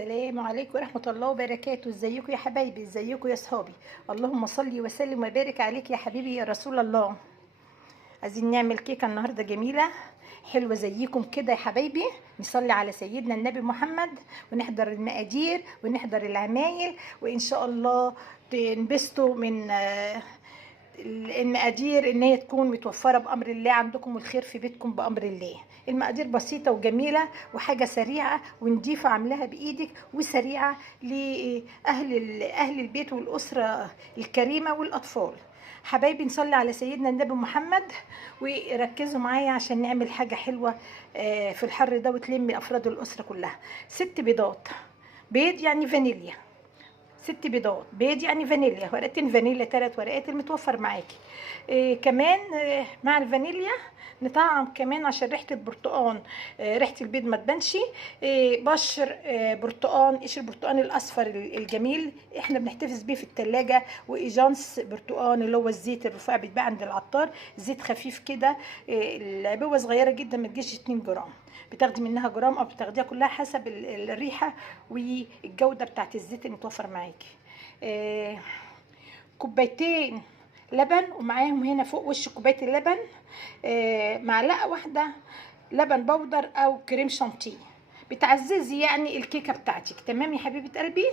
السلام عليكم ورحمة الله وبركاته. ازيكم يا حبايبي، ازيكم يا صحابي. اللهم صل وسلم وبارك عليك يا حبيبي يا رسول الله. عايزين نعمل كيكة النهاردة جميلة حلوة زيكم كده يا حبايبي. نصلي على سيدنا النبي محمد ونحضر المقادير ونحضر العمايل، وإن شاء الله تنبسطوا من المقادير ان هي تكون متوفره بامر الله عندكم، والخير في بيتكم بامر الله. المقادير بسيطه وجميله وحاجه سريعه ونضيفه عاملاها بايدك وسريعه لاهل البيت والاسره الكريمه والاطفال. حبايبي نصلي على سيدنا النبي محمد وركزوا معايا عشان نعمل حاجه حلوه في الحر ده وتلمي افراد الاسره كلها. 6 بيضات، بيض يعني فانيليا، 6 بيضات، بيض يعني فانيليا، ورقتين فانيليا، 3 ورقات المتوفر معاكي. كمان مع الفانيليا نطعم كمان عشان ريحه البرتقال، ريحه البيض ما تبانش. بشر برتقال، قشر البرتقال الاصفر الجميل احنا بنحتفظ بيه في التلاجة، وايجانس برتقال اللي هو الزيت الرفيع بيتباع عند العطار، زيت خفيف كده. العبوه صغيره جدا ما تجيش 2 جرام، بتاخدي منها جرام او بتاخديها كلها حسب الريحه والجوده بتاعت الزيت المتوفر معاكي. كوبايتين لبن، ومعاهم هنا فوق وش كوبايه اللبن معلقه واحده لبن بودر او كريم شانتيه، بتعززي يعني الكيكه بتاعتك. تمام يا حبيبه قلبي.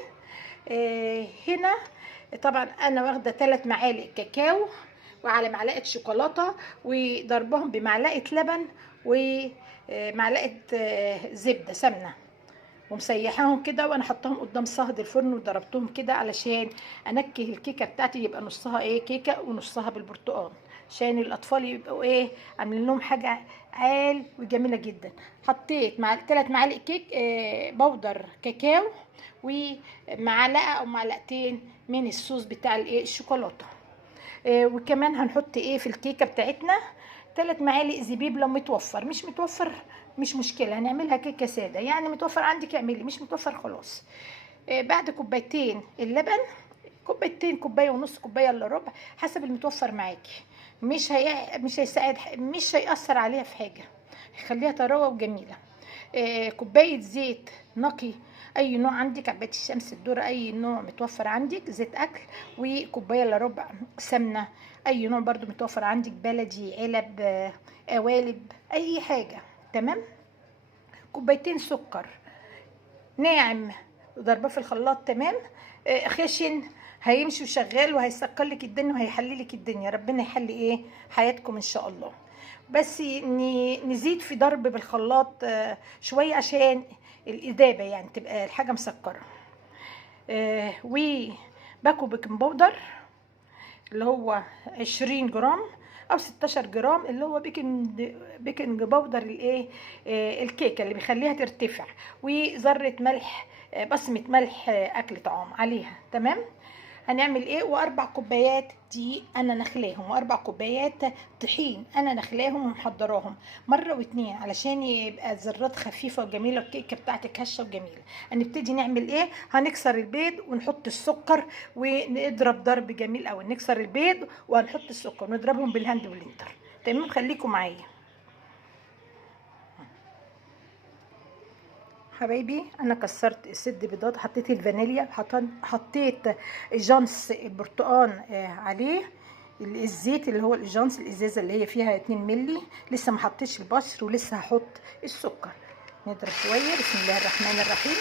هنا طبعا انا واخده 3 معالق كاكاو وعلى معلقه شوكولاته، وضربهم بمعلقه لبن ومعلقه زبده سمنه، ومسيحاهم كده، وانا حطاهم قدام صهد الفرن وضربتهم كده علشان انكه الكيكه بتاعتي يبقى نصها كيكه ونصها بالبرتقال، عشان الاطفال يبقوا عاملين لهم حاجه عال وجميله جدا. حطيت مع 3 معالق كيك بودر كاكاو، ومعلقه او معلقتين من الصوص بتاع الشوكولاته. وكمان هنحط في الكيكه بتاعتنا 3 معالق زبيب. لو متوفر، مش متوفر مش مشكله، هنعملها كيكه ساده يعني. متوفر عندك اعملي، مش متوفر خلاص. بعد كوبايتين اللبن، كوبايتين، كوبايه ونص، كوبايه الا ربع، حسب المتوفر معاكي. مش هيساعد، مش هيأثر عليها في حاجه، خليها طراوه وجميله. كوبايه زيت نقي، اي نوع عندك، عبايه الشمس، الذره، اي نوع متوفر عندك، زيت اكل. وكوبايه الا ربع سمنه، اي نوع برضو متوفر عندك، بلدي، علب، قوالب، اي حاجه. تمام. كوبايتين سكر ناعم ضربه في الخلاط. تمام. خشن هيمشي وشغال وهيسكر لك الدنيا وهيحلي لك الدنيا. ربنا يحلي حياتكم ان شاء الله. بس نزيد في ضرب بالخلاط شويه عشان الاذابه، يعني تبقى الحاجه مسكره. وباكو بيكنج باودر اللي هو 20 جرام او 16 جرام، اللي هو بيكنج باودر الكيكه اللي بيخليها ترتفع، وذره ملح، بصمه ملح اكل طعام عليها. تمام. هنعمل و4 كوبايات دقيق انا نخلاهم، و4 كوبايات طحين انا نخلاهم ومحضراهم مره واتنين علشان يبقى الذرات خفيفه وجميله والكيكه بتاعتك هشه وجميله. هنبتدي نعمل هنكسر البيض ونحط السكر ونضرب ضرب جميل قوي. نكسر البيض وهنحط السكر ونضربهم بالهاند بلندر. تمام، خليكم معايا حبايبي. انا كسرت 6 بيضات، حطيت الفانيليا، حطيت جانس البرتقال عليه الزيت اللي هو الجانس الازازه اللي هي فيها 2 مللي، لسه ما حطيتش البشر ولسه هحط السكر. نضرب شويه. بسم الله الرحمن الرحيم.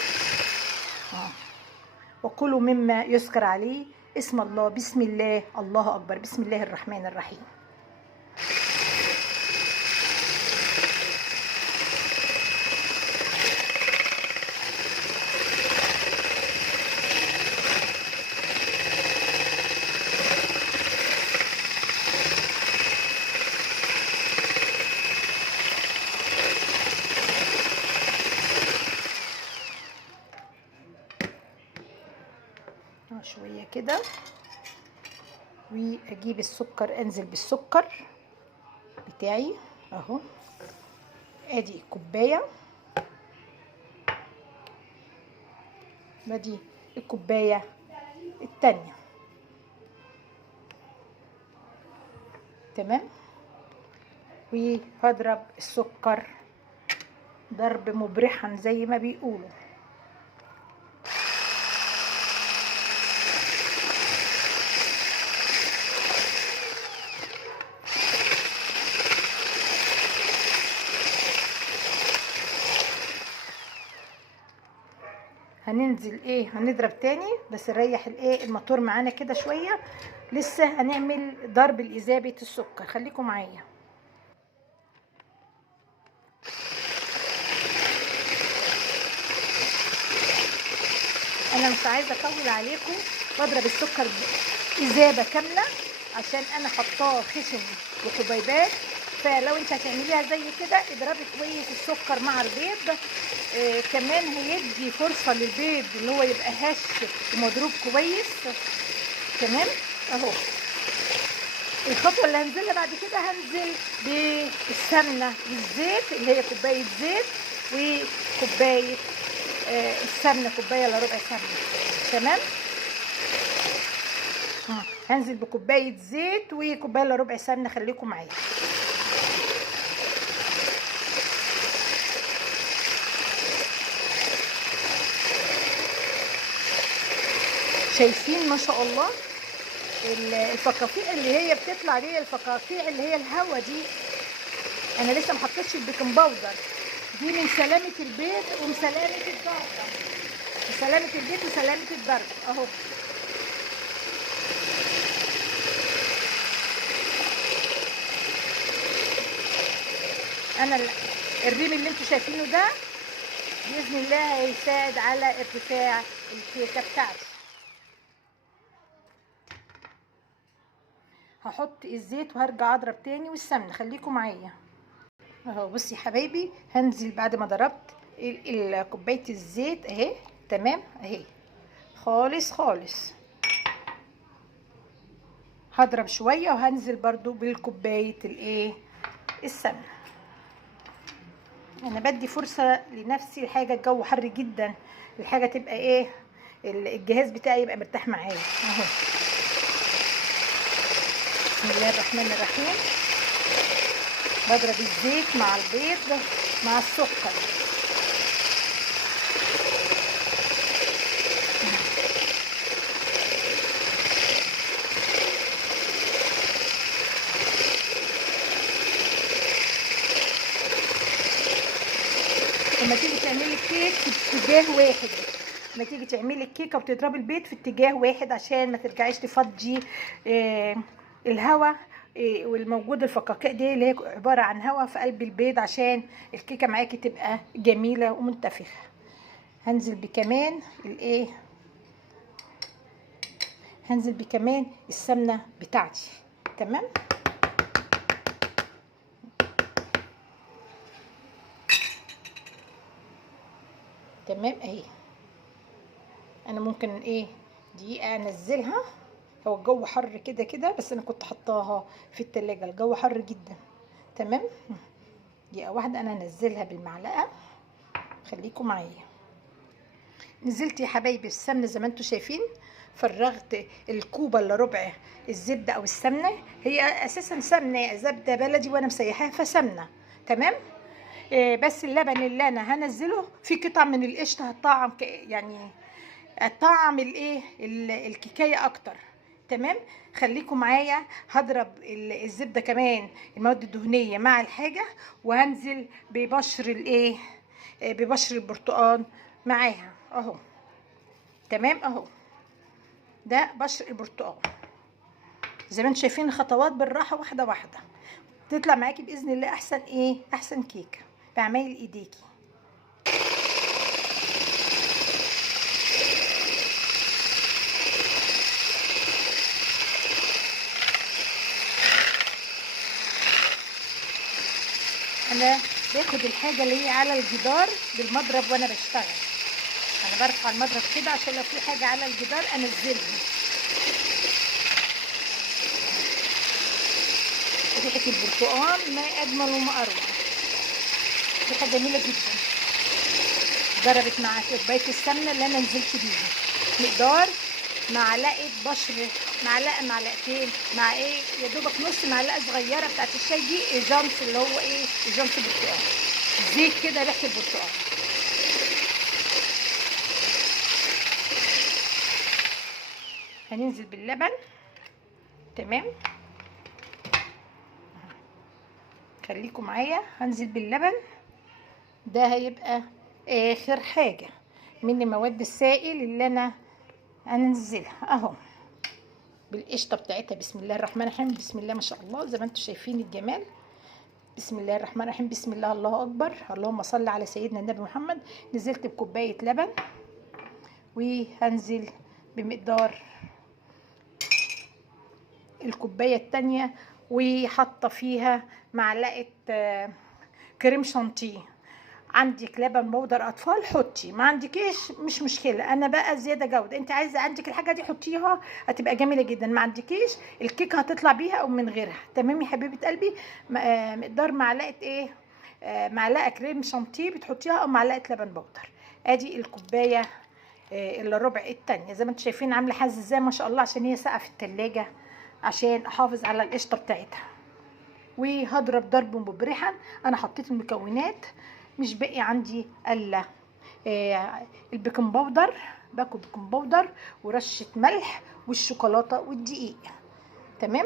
وكلوا مما يذكر عليه اسم الله. بسم الله، الله اكبر، بسم الله الرحمن الرحيم. شويه كده، واجيب السكر، انزل بالسكر بتاعي اهو. ادي كوبايه، ادي الكوبايه التانية. تمام. وهضرب السكر ضرب مبرحا زي ما بيقولوا. هننزل ايه، هنضرب تاني بس نريح الايه الموتور معانا كده شويه. لسه هنعمل ضرب الاذابه السكر، خليكم معايا. انا مش عايزه اطول عليكم، بضرب السكر اذابه كامله عشان انا حطاه خشن وحبيبات. فلو انت هتعمليها زي كده اضربي كويس السكر مع البيض. كمان هيدي فرصه للبيض اللي هو يبقى هش ومضروب كويس. تمام اهو. الخطوه اللي هنزلها بعد كده هنزل بالسمنه والزيت اللي هي كوبايه زيت وكوبايه السمنه، كوبايه الا ربع سمنه. تمام. هنزل بكوبايه زيت وكوبايه الا ربع سمنه، خليكم معايا. شايفين ما شاء الله الفقاقيع اللي هي بتطلع دي، الفقاقيع اللي هي الهوا دي، انا لسه ما حطيتش البيكنج باودر، دي من سلامه البيض ومن سلامه الضرب، من سلامه البيض وسلامه الضرب اهو. انا الريم اللي انتوا شايفينه ده باذن الله هيساعد على ارتفاع الكيكه بتاعتي. هحط الزيت وهرجع اضرب تاني والسمنه، خليكم معايا اهو. بصي يا حبايبي، هنزل بعد ما ضربت كوبايه الزيت اهي. تمام اهي خالص خالص. هضرب شويه وهنزل برضو بالكوبايه الايه السمنه. انا بدي فرصه لنفسي، الحاجه الجو حر جدا، الحاجه تبقى ايه، الجهاز بتاعي يبقى مرتاح معايا اهو. بسم الله الرحمن الرحيم. بضرب الزيت مع البيض مع السكر. لما تيجي تعملي الكيك في اتجاه واحد، لما تيجي تعملي الكيكه وتضربي البيض في اتجاه واحد عشان ما ترجعيش تفضي الهواء والموجود الفقاقيع دي اللي هي عباره عن هواء في قلب البيض عشان الكيكه معاكي تبقى جميله ومنتفخه. هنزل بكمان الايه، هنزل بكمان السمنه بتاعتي. تمام. تمام اهي. انا ممكن ايه دقيقه انزلها، هو الجو حر كده كده بس انا كنت حطاها في التلاجة، الجو حر جدا. تمام. دقيقه واحده انا انزلها بالمعلقه، خليكم معايا. نزلت يا حبايبي السمنه زي ما انتم شايفين، فرغت الكوبه الا ربع الزبده او السمنه، هي اساسا سمنه زبده بلدي وانا مسيحاها فسمنه. تمام. بس اللبن اللي انا هنزله في قطع من القشطه هتطعم يعني هتطعم الايه الكيكايه اكتر. تمام. خليكم معايا. هضرب الزبده كمان المواد الدهنيه مع الحاجه، وهنزل ببشر الايه ببشر البرتقال معاها اهو. تمام اهو. ده بشر البرتقال زي ما انتم شايفين، الخطوات بالراحه واحده واحده تطلع معاكي باذن الله احسن ايه، احسن كيكه بعمايل ايديكي. انا باخد الحاجه اللي هي على الجدار بالمضرب وانا بشتغل، انا برفع المضرب كده عشان لو في حاجه على الجدار انزلها. ريحه البرتقال ما اجمل وما اروع، ريحه جميله جدا. ضربت مع كوبايه السمنه اللي انا نزلت بيها مقدار معلقه بشر، معلقه معلقتين مع ايه يا دوبك نص معلقه صغيره بتاعت الشاي دي جامس اللي هو ايه جامس برتقال، زيت كده ريحه البرتقال. هننزل باللبن. تمام. خليكم معايا. هنزل باللبن، ده هيبقى اخر حاجه. من المواد السائل اللي انا هننزلها اهو بالقشطه بتاعتها. بسم الله الرحمن الرحيم، بسم الله ما شاء الله، زي ما انتم شايفين الجمال. بسم الله الرحمن الرحيم، بسم الله الله اكبر، اللهم صل على سيدنا النبي محمد. نزلت بكوبايه لبن، وهنزل بمقدار الكوبايه التانية، وحاطه فيها معلقه كريم شانتيه. عندك لبن بودر اطفال حطي، ما عندكيش مش مشكله، انا بقى زياده جوده، انت عايزه عندك الحاجه دي حطيها هتبقى جميله جدا. ما عندكيش الكيكه هتطلع بيها او من غيرها. تمام يا حبيبه قلبي. مقدار معلقه ايه، معلقه كريم شانتيه بتحطيها، او معلقه لبن بودر. ادي الكوبايه الا الربع التانية، زي ما انتم شايفين عامله حز ازاي ما شاء الله، عشان هي ساقعه في التلاجة عشان احافظ على القشطه بتاعتها. وهضرب ضرب مبرحا. انا حطيت المكونات، مش باقي عندي الا البيكنج باودر، باكو بيكنج باودر ورشه ملح والشوكولاته والدقيق. تمام.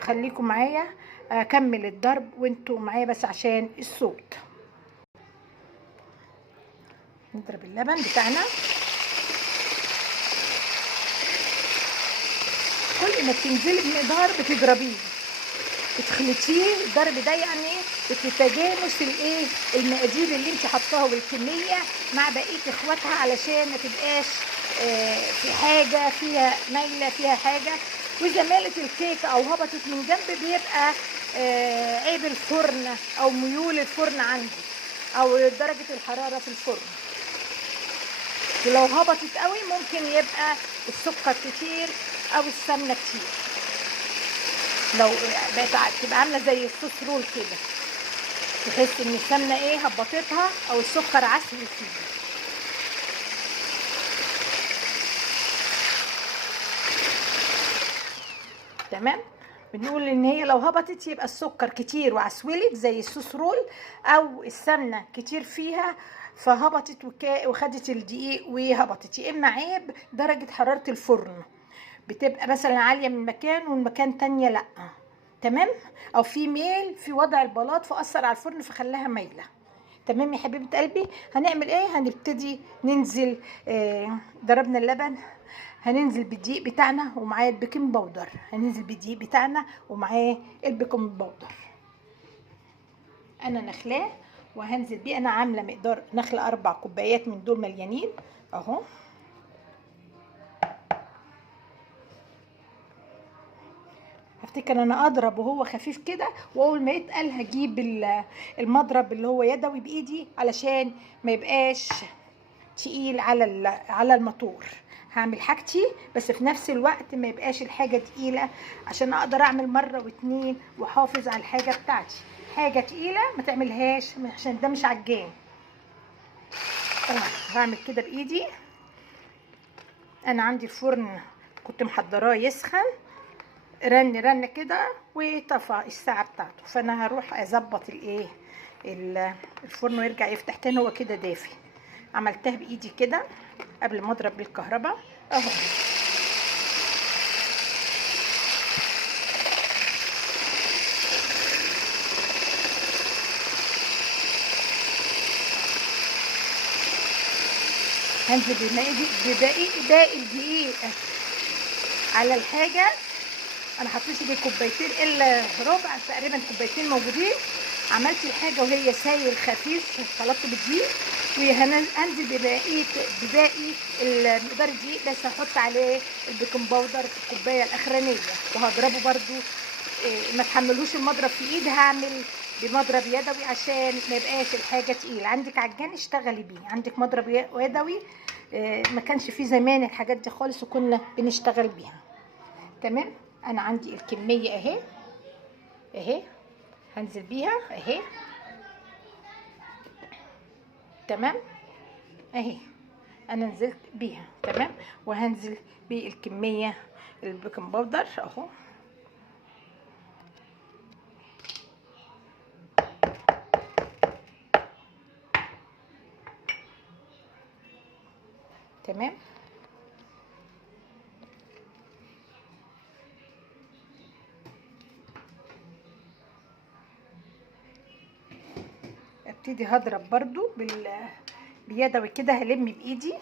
خليكم معايا اكمل الضرب وانتوا معايا بس عشان الصوت. نضرب اللبن بتاعنا، كل ما تنزلي بمقدار بتضربيه بتخلطيه. الضرب ده يعني بتتجانس الايه المقادير اللي انت حطاها والكميه مع بقيه اخواتها، علشان ما تبقاش في حاجه فيها مايله فيها حاجه. واذا مالت الكيكه او هبطت من جنب بيبقى عيب الفرن او ميول الفرن عندي او درجه الحراره في الفرن. ولو هبطت قوي ممكن يبقى السكر كتير او السمنه كتير. لو بقت تبقى عامله زي الصوص رول كده، تحس ان السمنه ايه هبطتها او السكر عسل فيه. تمام. بنقول ان هي لو هبطت يبقى السكر كتير وعسولت زي الصوص رول، او السمنه كتير فيها فهبطت وخدت الدقيق وهبطت. يا اما عيب درجه حراره الفرن، بتبقى مثلا عاليه من مكان والمكان تانية لا. تمام. او في ميل في وضع البلاط فاثر على الفرن فخلاها مايله. تمام يا حبيبه قلبي. هنعمل ايه؟ هنبتدي ننزل ضربنا اللبن، هننزل بالدقيق بتاعنا ومعاه البيكنج باودر. هننزل بالدقيق بتاعنا ومعاه البيكنج باودر. انا نخلاه وهنزل بيه. انا عامله مقدار نخله 4 كوبايات من دول مليانين اهو. هفتكر انا اضرب وهو خفيف كده، واول ما يتقل هجيب المضرب اللي هو يدوي بايدي علشان ما يبقاش تقيل على الموتور. هعمل حاجتي بس في نفس الوقت ما يبقاش الحاجه تقيله، عشان اقدر اعمل مره واتنين واحافظ على الحاجه بتاعتي. حاجه تقيله ما تعملهاش عشان ده مش عجان. هعمل كده بايدي. انا عندي الفرن كنت محضراه يسخن، رن كده وطفى الساعه بتاعته، فانا هروح اظبط الايه الفرن ويرجع يفتح تاني. هو كده دافي. عملتها بايدي كده قبل ما اضرب بالكهرباء اهو. هنزل باقي الدقيق على الحاجه. انا حطيت دي كوبايتين الا ربع تقريبا، كوبايتين موجودين. عملت الحاجه وهي سايل خفيف، خلطت بالدقيق، وهنزل بباقي مقدار الدقيق بس هحط عليه البيكنج باودر في الكوبايه الاخرانيه وهضربه برده. ما تحملوش المضرب في ايد، هعمل بمضرب يدوي عشان ما يبقاش الحاجه تقيل. عندك عجان اشتغلي بيه، عندك مضرب يدوي ما كانش فيه زمان الحاجات دي خالص وكنا بنشتغل بيها. تمام. انا عندي الكميه اهي هنزل بيها اهي. تمام اهي انا نزلت بيها. تمام. وهنزل بالكميه البيكنج باودر اهو. تمام. ابتدي هضرب برضو بيدوي كده، هلم بايدي.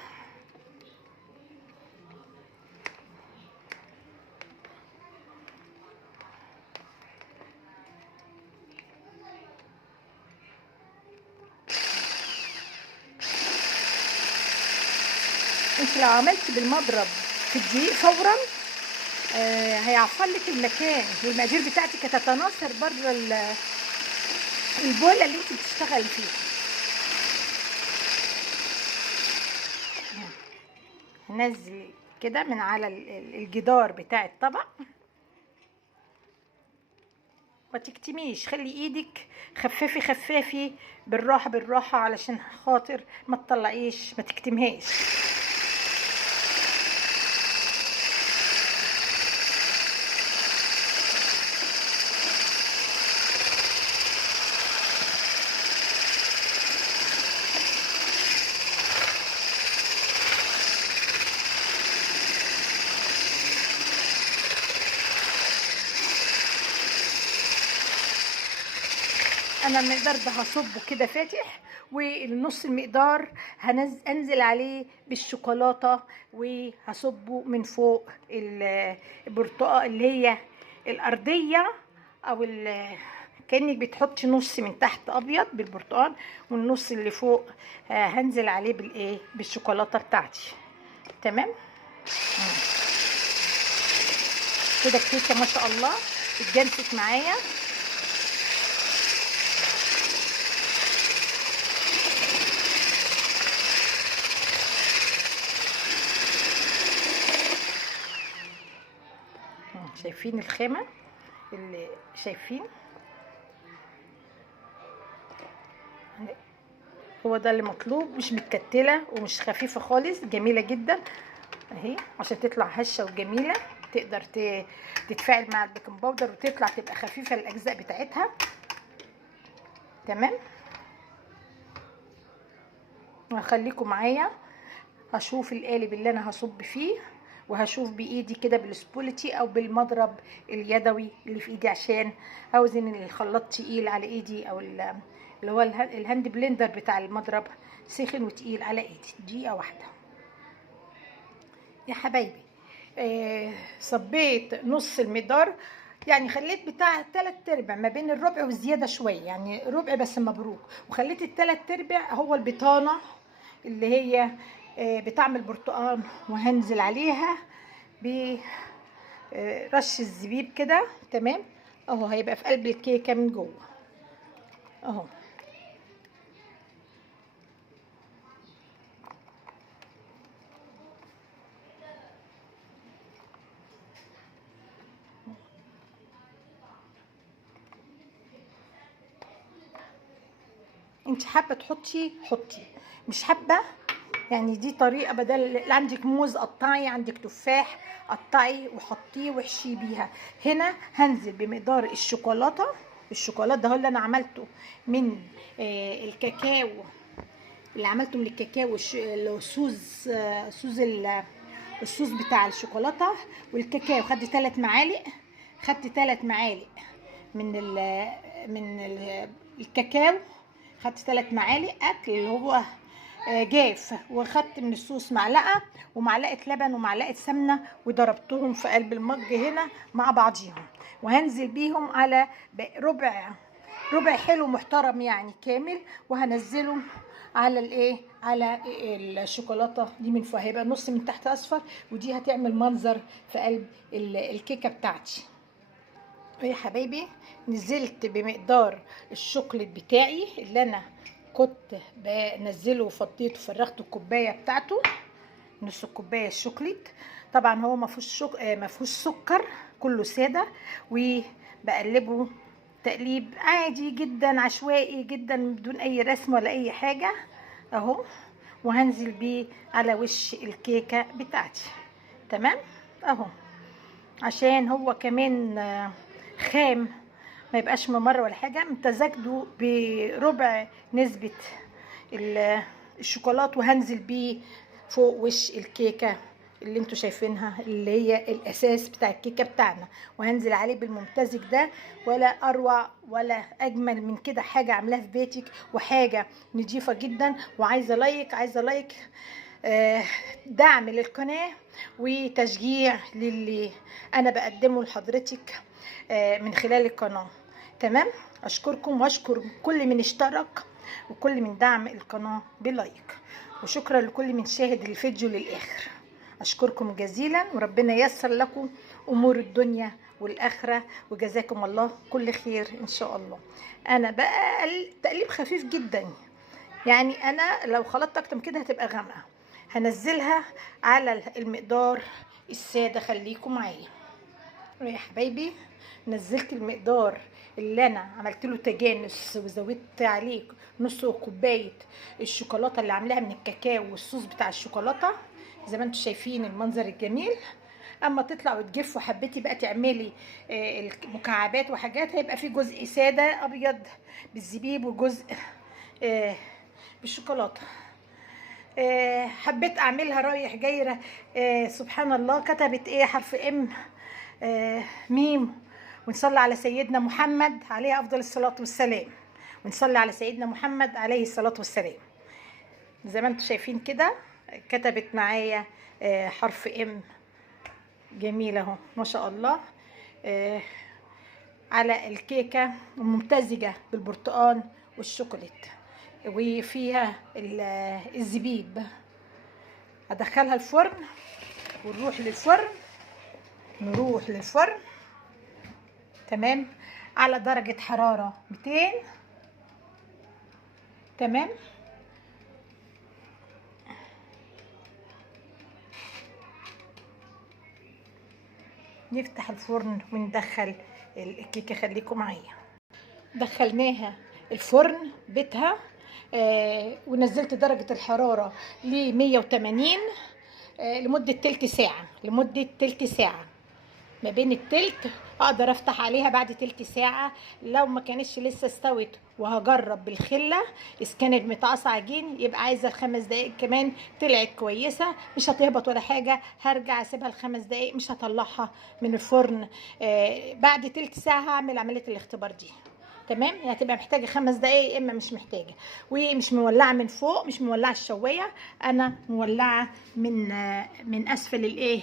انت لو عملتي بالمضرب في الدقيق فورا هيعفر لك المكان، والمقادير بتاعتك هتتناثر بره البوله اللي انت بتشتغلي فيها. هنزل كده من على الجدار بتاع الطبق، ما تكتميش، خلي ايدك خففي خفافي بالراحه بالراحه علشان خاطر ما تطلعيش، ما تكتمهاش. انا المقدار ده هصبه كده فاتح، والنص المقدار انزل عليه بالشوكولاته، وهصبه من فوق البرتقال اللي هي الارضيه، او كانك بتحطي نص من تحت ابيض بالبرتقال، والنص اللي فوق هنزل عليه بالايه، بالشوكولاته بتاعتي. تمام كده الكيكه ما شاء الله اتجنست معايا. شايفين الخامة اللي شايفين؟ هو ده اللي مطلوب، مش متكتلة ومش خفيفة خالص، جميلة جدا اهي، عشان تطلع هشة وجميلة. تقدر تتفاعل مع البيكنج باودر وتطلع تبقى خفيفة الاجزاء بتاعتها. تمام، هخليكم معايا، هشوف القالب اللي انا هصب فيه، وهشوف بايدي كده بالسبولتي او بالمضرب اليدوي اللي في ايدي، عشان اوزن الخلاط تقيل على ايدي، او اللي هو الهاند بلندر بتاع المضرب سخن وتقيل على ايدي. دقيقه واحده يا حبايبي. صبيت نص المقدار، يعني خليت بتاع 3/4 ما بين الربع والزياده شويه، يعني ربع بس مبروك، وخليت ال3/4 هو البطانه اللي هي بطعم البرتقال، وهنزل عليها برش الزبيب كده. تمام اهو، هيبقى في قلب الكيكه من جوه اهو. انت حابه تحطي حطي، مش حابه يعني دي طريقه. بدل عندك موز قطعي، عندك تفاح قطعي وحطيه واحشيه بيها. هنا هنزل بمقدار الشوكولاته. الشوكولاته ده هو اللي انا عملته من الكاكاو، اللي عملته من الكاكاو الصوص، الصوص بتاع الشوكولاته والكاكاو. خدت 3 معالق، خدت 3 معالق من الكاكاو، خدت 3 معالق اكل اللي هو جاف، واخدت من الصوص معلقه ومعلقه لبن ومعلقه سمنه، وضربتهم في قلب المج هنا مع بعضيهم، وهنزل بيهم على ربع حلو محترم يعني كامل، وهنزله على الايه، على الشوكولاته دي من فوق، هيبقى نص من تحت اصفر، ودي هتعمل منظر في قلب الكيكه بتاعتي. يا حبايبي نزلت بمقدار الشوكليت بتاعي اللي انا كنت بنزله وفضيته، فرغت الكوبايه بتاعته، نص الكوبايه الشوكليت. طبعا هو ما فيهوش سكر، كله ساده، وبقلبه تقليب عادي جدا عشوائي جدا بدون اي رسم ولا اي حاجه اهو، وهنزل بيه على وش الكيكه بتاعتي. تمام اهو، عشان هو كمان خام ما يبقاش ممر ولا حاجه، امتزجته بربع نسبه الشوكولاته، وهنزل بيه فوق وش الكيكه اللي انتوا شايفينها اللي هي الاساس بتاع الكيكه بتاعنا، وهنزل عليه بالممتزج ده. ولا اروع ولا اجمل من كده حاجه عاملاها في بيتك، وحاجه نضيفه جدا. وعايزه لايك دعم للقناه وتشجيع للي انا بقدمه لحضرتك من خلال القناه. تمام. اشكركم واشكر كل من اشترك وكل من دعم القناه بلايك، وشكرا لكل من شاهد الفيديو للاخر. اشكركم جزيلا، وربنا ييسر لكم امور الدنيا والاخره، وجزاكم الله كل خير ان شاء الله. انا بقى تقليب خفيف جدا، يعني انا لو خلطت اكتر من كده هتبقى غامقه. هنزلها على المقدار الساده، خليكم معايا يا حبايبي. نزلت المقدار اللي انا عملت له تجانس، وزودت عليه نص كوبايه الشوكولاته اللي عاملاها من الكاكاو والصوص بتاع الشوكولاته، زي ما انتم شايفين المنظر الجميل. اما تطلع وتجف وحبيتي بقى تعملي مكعبات وحاجات، هيبقى في جزء ساده ابيض بالزبيب وجزء بالشوكولاته. حبيت اعملها رايح جايره. سبحان الله، كتبت ايه؟ حرف ام ميم. ونصلي على سيدنا محمد عليه افضل الصلاه والسلام. ونصلي على سيدنا محمد عليه الصلاه والسلام. زي ما انتم شايفين كده كتبت معايا حرف ام. جميله اهو ما شاء الله. على الكيكه الممتزجه بالبرتقال والشوكولات، وفيها الزبيب. هدخلها الفرن ونروح للفرن. تمام، على درجة حرارة 200. تمام. نفتح الفرن وندخل الكيكة. خليكم معايا. دخلناها الفرن بيتها ونزلت درجة الحرارة ل 180 لمدة تلت ساعة. ما بين التلت اقدر افتح عليها بعد تلت ساعة لو ما كانتش لسه استوت، وهجرب بالخلة. اذا كانت متعصى عجين يبقى عايزة ال5 دقايق كمان. طلعت كويسة مش هتهبط ولا حاجة، هرجع اسيبها ال5 دقايق، مش هطلعها من الفرن. بعد تلت ساعة هعمل عملية الاختبار دي. تمام. يعني هتبقى محتاجه 5 دقايق يا اما مش محتاجه. ومش مولعه من فوق، مش مولعه الشوايه، انا مولعه من اسفل الايه،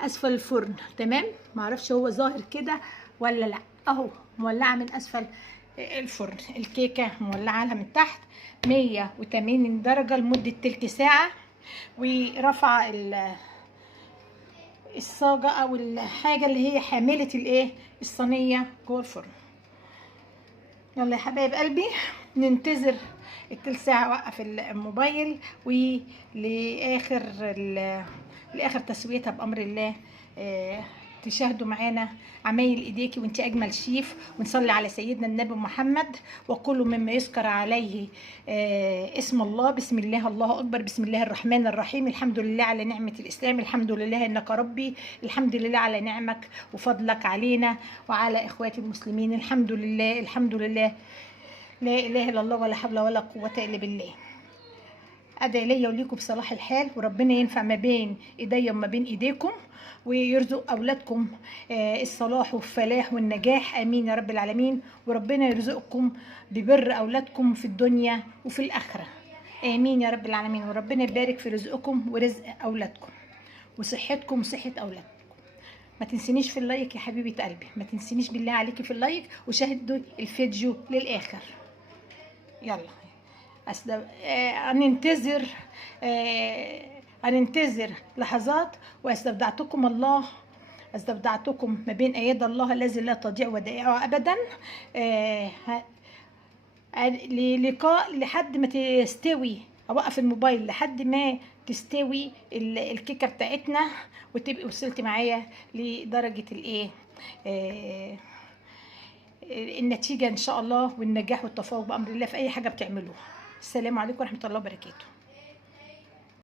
اسفل الفرن. تمام. معرفش هو ظاهر كده ولا لا، اهو مولعه من اسفل الفرن. الكيكه مولعه لها من تحت 180 درجه لمده تلت ساعه. ورفع الصاجه او الحاجه اللي هي حامله الايه، الصينيه جوه الفرن. يلا يا حبايب قلبي، ننتظر التلت ساعة. اوقف الموبايل لاخر تسويتها بامر الله. تشاهدوا معانا عمايل ايديكي وانت اجمل شيف. ونصلي على سيدنا النبي محمد، وكل مما يذكر عليه اسم الله. بسم الله، الله اكبر. بسم الله الرحمن الرحيم. الحمد لله على نعمة الاسلام. الحمد لله انك ربي. الحمد لله على نعمك وفضلك علينا وعلى اخواتي المسلمين. الحمد لله، الحمد لله. لا اله الا الله، ولا حول ولا قوة الا بالله. ادعي ليا وليكم بصلاح الحال، وربنا ينفع ما بين ايديا وما بين ايديكم، ويرزق اولادكم الصلاح والفلاح والنجاح. امين يا رب العالمين. وربنا يرزقكم ببر اولادكم في الدنيا وفي الاخره. امين يا رب العالمين. وربنا يبارك في رزقكم ورزق اولادكم وصحتكم وصحه اولادكم. ما تنسينيش في اللايك يا حبيبه قلبي، ما تنسينيش بالله عليكي في اللايك، وشاهدوا الفيديو للاخر. يلا هننتظر لحظات. واستودعتكم الله، استودعتكم ما بين ايادي الله الذي لا تضيع ودائعه ابدا. للقاء لحد ما تستوي. اوقف الموبايل لحد ما تستوي الكيكه بتاعتنا، وتبقي وصلتي معايا لدرجه الايه، النتيجه ان شاء الله، والنجاح والتفوق بامر الله في اي حاجه بتعملوها. السلام عليكم ورحمه الله وبركاته.